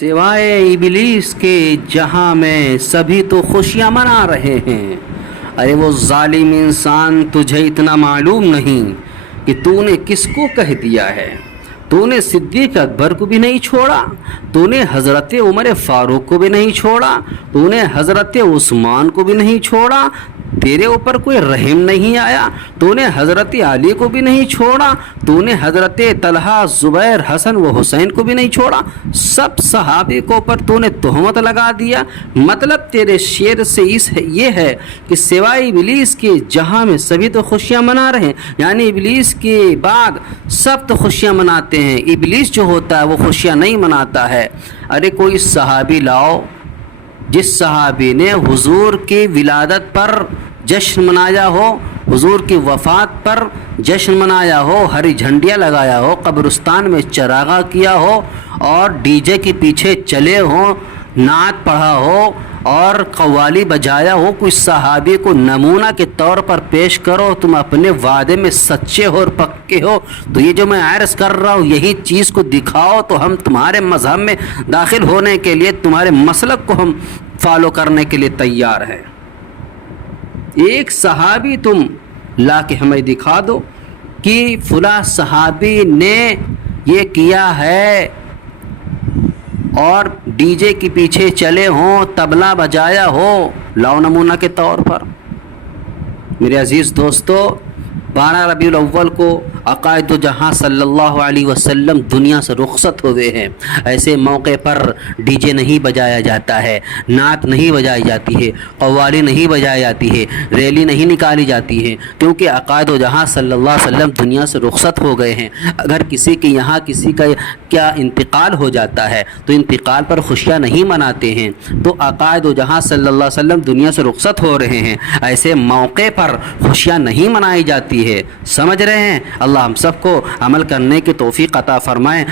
سوائے ابلیس کے جہاں میں سبھی تو خوشیاں منا رہے ہیں۔ ارے وہ ظالم انسان، تجھے اتنا معلوم نہیں کہ تو نے کس کو کہہ دیا ہے۔ تو نے صدیق اکبر کو بھی نہیں چھوڑا، تو نے حضرت عمر فاروق کو بھی نہیں چھوڑا، تو نے حضرت عثمان کو بھی نہیں چھوڑا، تیرے اوپر کوئی رحم نہیں آیا، تو نے حضرت علی کو بھی نہیں چھوڑا، تو نے حضرت طلحہ، زبیر، حسن و حسین کو بھی نہیں چھوڑا، سب صحابی کو اوپر تو نے تہمت لگا دیا۔ مطلب تیرے شعر سے یہ ہے کہ سوائے ابلیس کے جہاں میں سبھی تو خوشیاں منا رہے ہیں، یعنی ابلیس کے بعد سب تو خوشیاں مناتے ہیں، ابلیس جو ہوتا ہے وہ خوشیاں نہیں مناتا ہے۔ ارے کوئی صحابی لاؤ جس صحابی نے حضور کی ولادت پر جشن منایا ہو، حضور کی وفات پر جشن منایا ہو، ہری جھنڈیاں لگایا ہو، قبرستان میں چراغاں کیا ہو اور ڈی جے کے پیچھے چلے ہوں، نعت پڑھا ہو اور قوالی بجایا ہو۔ کوئی صحابی کو نمونہ کے طور پر پیش کرو، تم اپنے وعدے میں سچے ہو اور پکے ہو تو یہ جو میں عرض کر رہا ہوں یہی چیز کو دکھاؤ تو ہم تمہارے مذہب میں داخل ہونے کے لیے، تمہارے مسلک کو ہم فالو کرنے کے لیے تیار ہیں۔ ایک صحابی تم لا کے ہمیں دکھا دو کہ فلاں صحابی نے یہ کیا ہے اور ڈی جے کے پیچھے چلے ہوں، طبلہ بجایا ہو، لاؤ نمونہ کے طور پر۔ میرے عزیز دوستو، 12 ربیع الاول کو عقائد دو جہاں صلی اللہ علیہ وسلم دنیا سے رخصت ہوئے ہیں۔ ایسے موقع پر ڈی جے نہیں بجایا جاتا ہے، نعت نہیں بجائی جاتی ہے، قوالی نہیں بجائی جاتی ہے، ریلی نہیں نکالی جاتی ہے، کیونکہ عقائد دو جہاں صلی اللہ علیہ وسلم دنیا سے رخصت ہو گئے ہیں۔ اگر کسی کے یہاں کسی کا کیا انتقال ہو جاتا ہے تو انتقال پر خوشیاں نہیں مناتے ہیں، تو عقائد دو جہاں صلی اللہ علیہ وسلم دنیا سے رخصت ہو رہے ہیں، ایسے موقع پر خوشیاں نہیں منائی جاتی ہے۔ سمجھ رہے ہیں؟ اللہ ہم سب کو عمل کرنے کی توفیق عطا فرمائے۔